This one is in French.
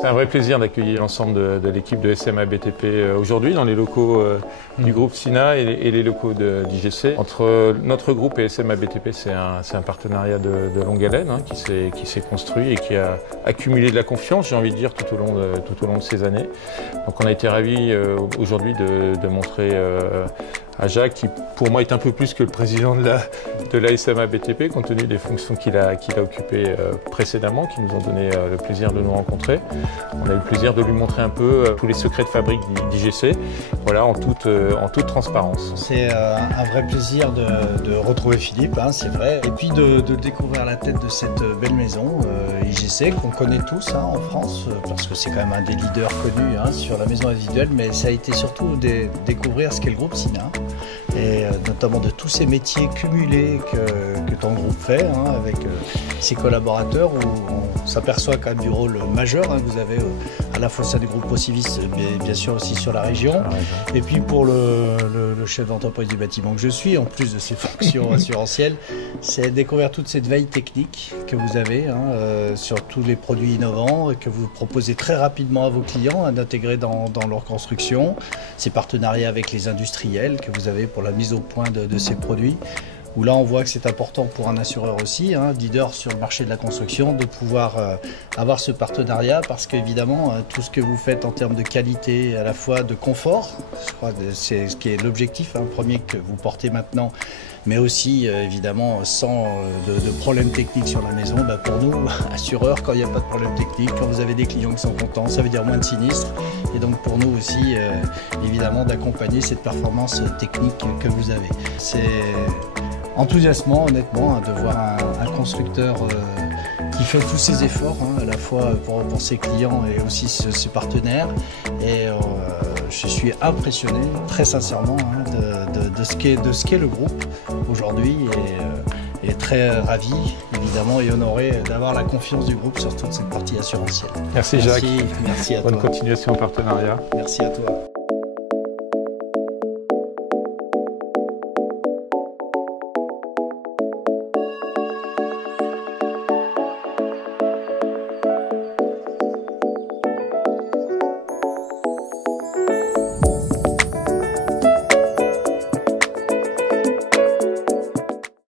C'est un vrai plaisir d'accueillir l'ensemble de l'équipe de SMA BTP aujourd'hui dans les locaux du groupe Sina et les locaux d'IGC. Entre notre groupe et SMA BTP, c'est un partenariat de longue haleine qui s'est construit et qui a accumulé de la confiance, j'ai envie de dire, tout au long de ces années. Donc on a été ravis aujourd'hui de montrer à Jacques, qui pour moi est un peu plus que le président de la SMA BTP, compte tenu des fonctions qu'il a occupées précédemment, qui nous ont donné le plaisir de nous rencontrer. On a eu le plaisir de lui montrer un peu tous les secrets de fabrique d'IGC, voilà, en toute transparence. C'est un vrai plaisir de retrouver Philippe, c'est vrai, et puis de découvrir la tête de cette belle maison, IGC, qu'on connaît tous en France, parce que c'est quand même un des leaders connus sur la maison individuelle, mais ça a été surtout découvrir ce qu'est le groupe Sina, et notamment de tous ces métiers cumulés que ton groupe fait avec ses collaborateurs, où on s'aperçoit quand même du rôle majeur que vous avez à la fois au sein du groupe Procivis, mais bien sûr aussi sur la région. Et puis pour le chef d'entreprise du bâtiment que je suis, en plus de ses fonctions assurantielles, c'est découvrir toute cette veille technique que vous avez sur tous les produits innovants que vous proposez très rapidement à vos clients d'intégrer dans leur construction, ces partenariats avec les industriels que vous avez pour la mise au point de ces produits, où là on voit que c'est important pour un assureur aussi, leader sur le marché de la construction, de pouvoir avoir ce partenariat, parce qu'évidemment tout ce que vous faites en termes de qualité, à la fois de confort, je crois que c'est ce qui est l'objectif premier que vous portez maintenant, mais aussi évidemment sans de problèmes techniques sur la maison. Pour nous, assureurs, quand il n'y a pas de problème technique, quand vous avez des clients qui sont contents, ça veut dire moins de sinistres, et donc pour nous aussi évidemment d'accompagner cette performance technique que vous avez. C'est enthousiasmant honnêtement de voir un constructeur qui fait tous ses efforts à la fois pour ses clients et aussi ses partenaires, et je suis impressionné très sincèrement de ce qu'est le groupe aujourd'hui, et très ravi évidemment et honoré d'avoir la confiance du groupe sur toute cette partie assurantielle. Merci Jacques. Merci à toi. Bonne continuation au partenariat. Merci à toi.